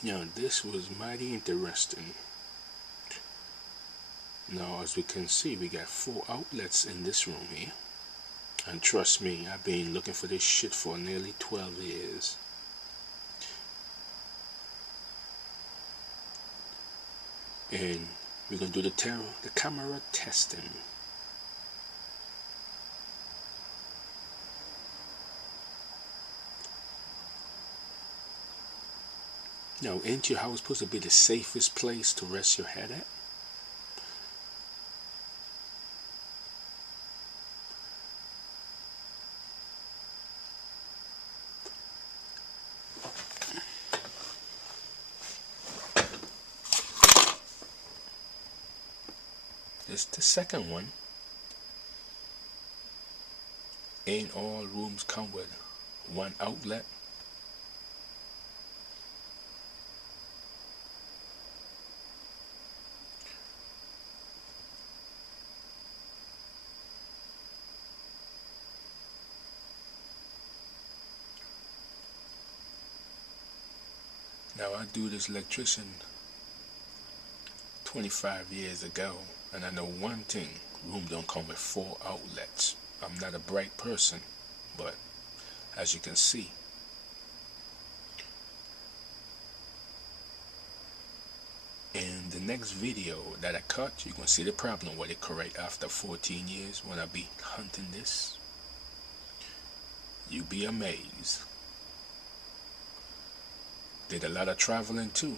Now this was mighty interesting. Now as we can see, we got 4 outlets in this room here. And trust me, I've been looking for this shit for nearly 12 years. And we're gonna do the camera testing. Now, ain't your house supposed to be the safest place to rest your head at? This the second one. Ain't all rooms come with one outlet? Now I do this electrician 25 years ago, and I know one thing: room don't come with 4 outlets. I'm not a bright person, but as you can see, in the next video that I cut, you're gonna see the problem with it correct after 14 years when I be hunting this. You be amazed. Did a lot of traveling too.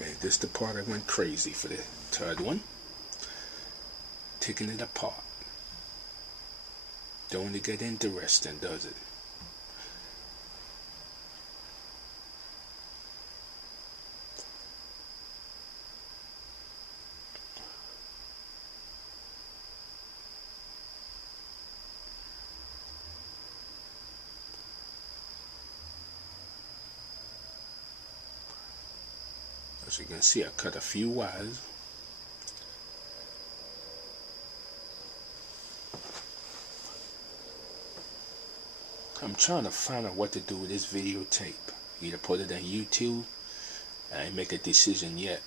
And this the part I went crazy for the third one. Taking it apart. Don't it get interesting, does it? As you can see, I cut a few wires. I'm trying to find out what to do with this videotape. Either put it on YouTube. I ain't make a decision yet,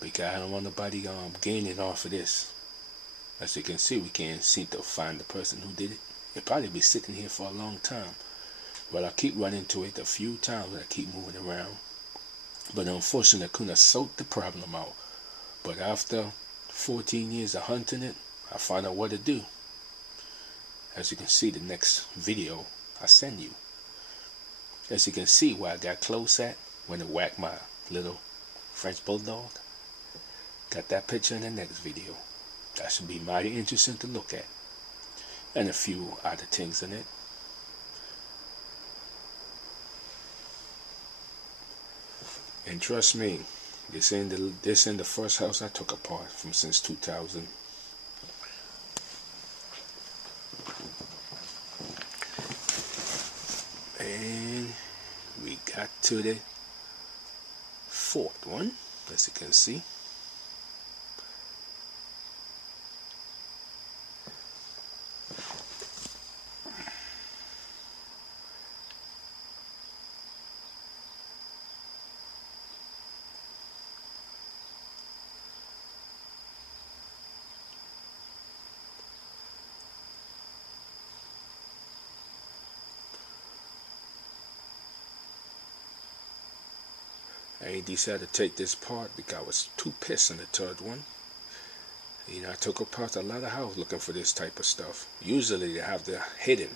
because I don't want nobody gaining off of this. As you can see, we can't seem to find the person who did it. It'll probably be sitting here for a long time. But I keep running into it a few times and I keep moving around. But unfortunately, I couldn't have sorted the problem out. But after 14 years of hunting it, I found out what to do. As you can see, the next video I send you. As you can see where I got close at when I whacked my little French bulldog. Got that picture in the next video. That should be mighty interesting to look at. And a few other things in it. And trust me, this ain't the first house I took apart from since 2000. And we got to the fourth one, as you can see. I decided to take this part because I was too pissed on the third one. You know, I took apart a lot of houses looking for this type of stuff. Usually they have the hidden.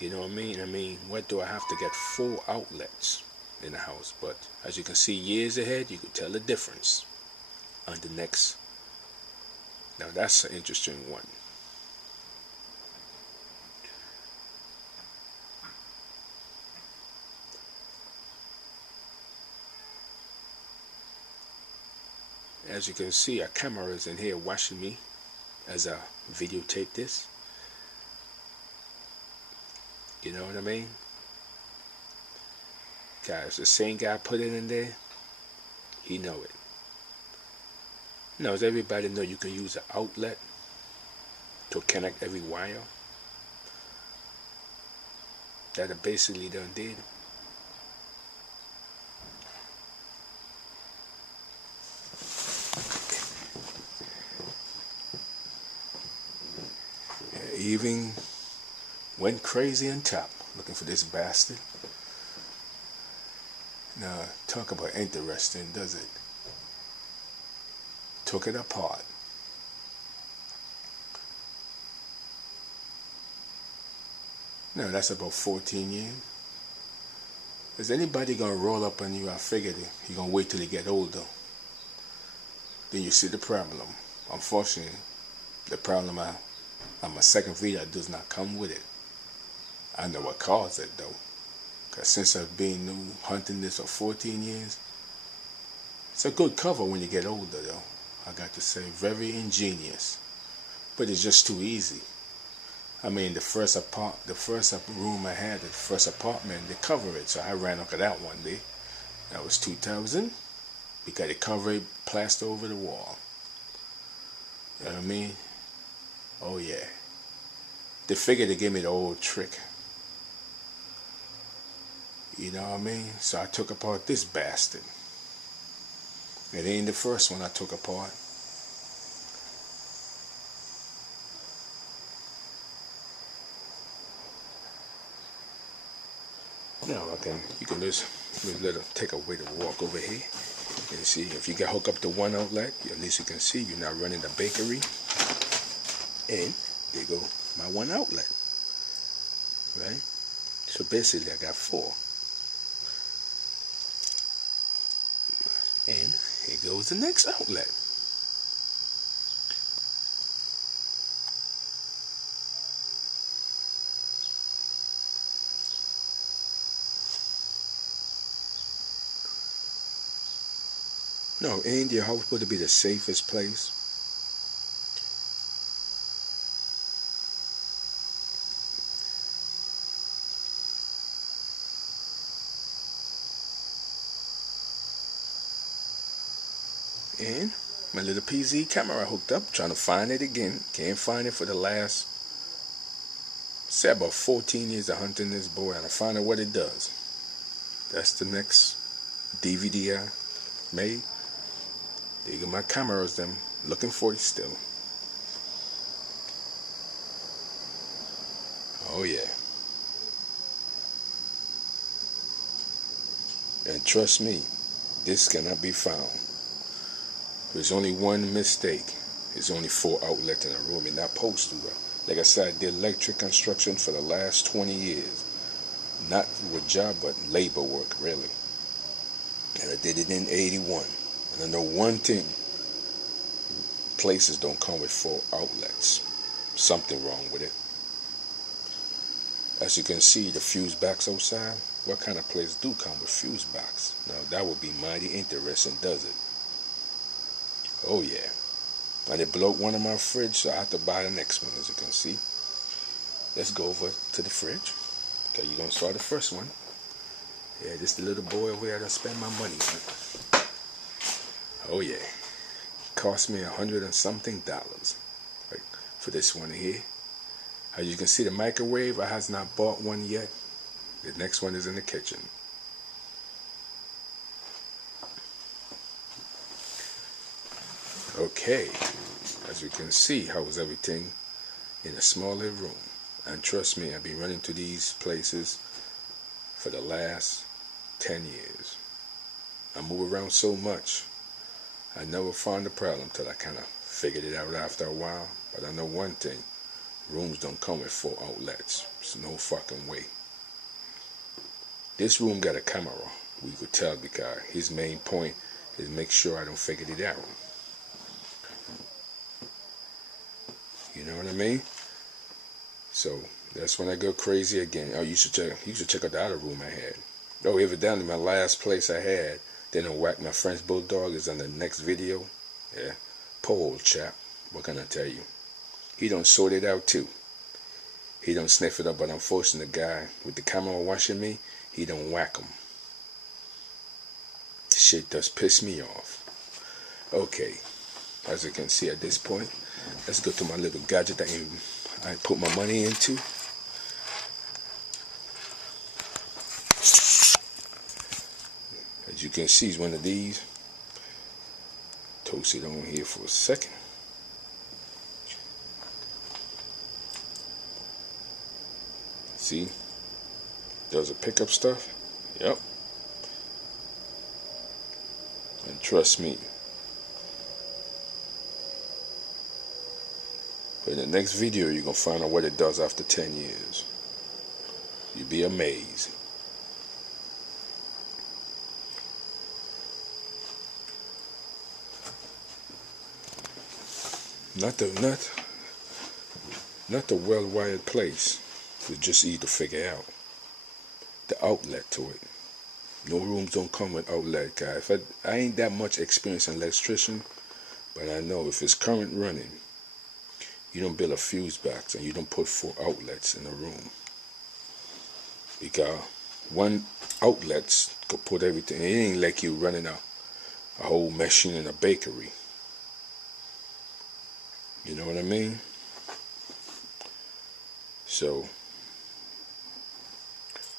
You know what I mean? What do I have to get 4 outlets in the house? But as you can see, years ahead, you could tell the difference on the next. Now that's an interesting one. As you can see, a camera is in here watching me as I videotape this. You know what I mean? Guys, the same guy put it in there, he know it. Does everybody know you can use an outlet to connect every wire? That it basically done did. Even went crazy on top looking for this bastard. Now, talk about interesting, does it? Took it apart. Now, that's about 14 years. Is anybody gonna roll up on you? I figured you're gonna wait till you get older. Then you see the problem. Unfortunately, the problem on my second video does not come with it. I know what caused it though. Because since I've been hunting this for 14 years, it's a good cover when you get older though. I got to say, very ingenious. But it's just too easy. I mean, the first room I had, the first apartment, they cover it. So I ran up to that one day. That was 2000. Because they cover it, plaster over the wall. You know what I mean? Oh yeah. They figured they gave me the old trick. You know what I mean? So I took apart this bastard. It ain't the first one I took apart. Now you can just let it take a way to walk over here and see if you can hook up to one outlet. At least you can see you're not running a bakery. And there you go, my one outlet. Right? So basically I got 4. And here goes the next outlet. No, ain't your house supposed to be the safest place? And my little PZ camera hooked up, trying to find it again. Can't find it for the last, say about 14 years of hunting this boy, and I find out what it does. That's the next DVD I made. There you go, my cameras, them looking for it still. Oh yeah. And trust me, this cannot be found. There's only one mistake. There's only 4 outlets in a room, and not supposed to. Like I said, I did electric construction for the last 20 years. Not with job, but labor work, really. And I did it in 81. And I know one thing. Places don't come with 4 outlets. Something wrong with it. As you can see, the fuse box outside. What kind of place do come with fuse box? Now, that would be mighty interesting, does it? Oh yeah. And it blew up one of my fridge, so I have to buy the next one, as you can see. Let's go over to the fridge. Okay, you're going to start the first one. Yeah, this the little boy over here I done spend my money on. Oh yeah. Cost me $100 and something right, for this one here. As you can see, the microwave, I has not bought one yet. The next one is in the kitchen. Okay, as you can see, how is everything in a smaller room. And trust me, I've been running to these places for the last 10 years. I move around so much, I never found a problem till I kind of figured it out after a while. But I know one thing, rooms don't come with 4 outlets. There's no fucking way. This room got a camera. We could tell because his main point is make sure I don't figure it out. You know what I mean? So that's when I go crazy again. Oh, you should check out the other room I had. Oh, evidently my last place I had, then I whacked my French bulldog is on the next video. Yeah, poor old chap. What can I tell you? He don't sort it out too. He don't sniff it up, but unfortunately the guy with the camera watching me, he don't whack him. Shit does piss me off. Okay, as you can see at this point, let's go to my little gadget that I put my money into. As you can see, it's one of these. Toast it on here for a second. See, does it pick up stuff? Yep. And trust me, but in the next video you're gonna find out what it does after 10 years. You'll be amazed. Not the well-wired place. It's just easy to figure out the outlet to it. No rooms don't come with outlet, guys. I ain't that much experience in electrician, but I know if it's current running, you don't build a fuse box and you don't put 4 outlets in a room, because one outlet could put everything. It ain't like you running a whole machine in a bakery. You know what I mean? So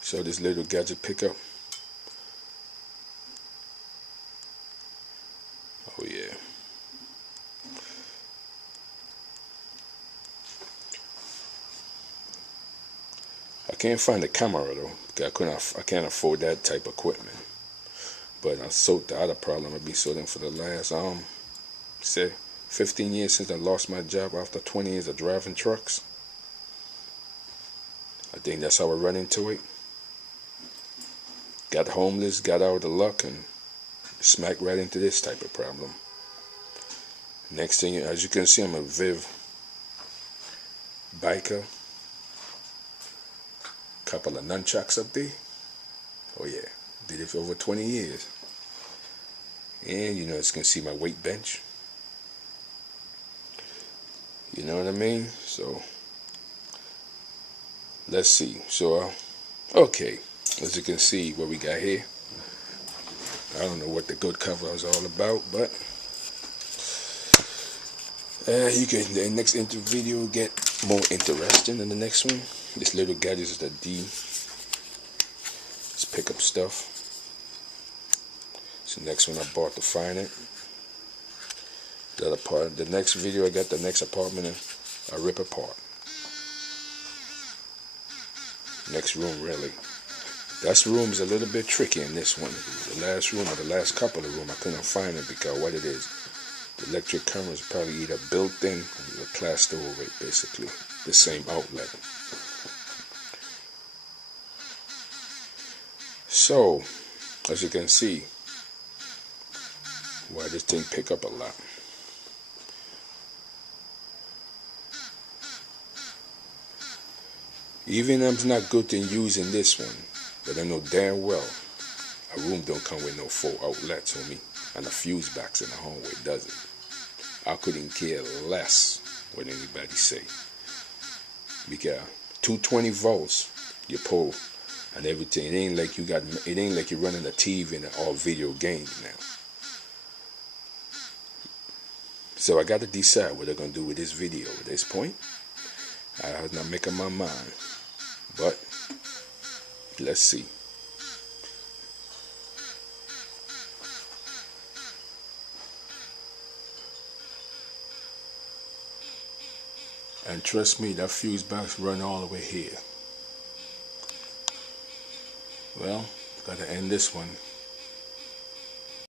this little gadget pickup. Oh yeah. I can't find the camera though, because I can't afford that type of equipment. But I sold the other problem. I've been soldering for the last say 15 years since I lost my job after 20 years of driving trucks. I think that's how I run into it. Got homeless, got out of luck, and smacked right into this type of problem. Next thing, as you can see, I'm a Viv biker. Couple of nunchucks up there. Oh yeah, did it for over 20 years. And you know, as you can see my weight bench. You know what I mean? So let's see. So okay, as you can see what we got here. I don't know what the good cover is all about, but you can, the next video will get more interesting than the next one. This little gadget is the D. Let's pick up stuff. It's the next one I bought to find it. The other part, the next video I got the next apartment I rip apart. Next room really. That room is a little bit tricky in this one. The last room or the last couple of rooms I couldn't find it because what it is, the electric current is probably either built in or plastered over it, basically. The same outlet. So, as you can see, why this thing pick up a lot. Even I'm not good in using this one, but I know damn well a room don't come with no 4 outlets on me, and a fuse box in the hallway doesn't. I couldn't care less what anybody say, because 220 volts you pull and everything. It ain't like you're running a TV and all video games now. So I got to decide what I'm gonna do with this video at this point. I have not made up my mind, but let's see. And trust me, that fuse box run all the way here. Well, gotta end this one.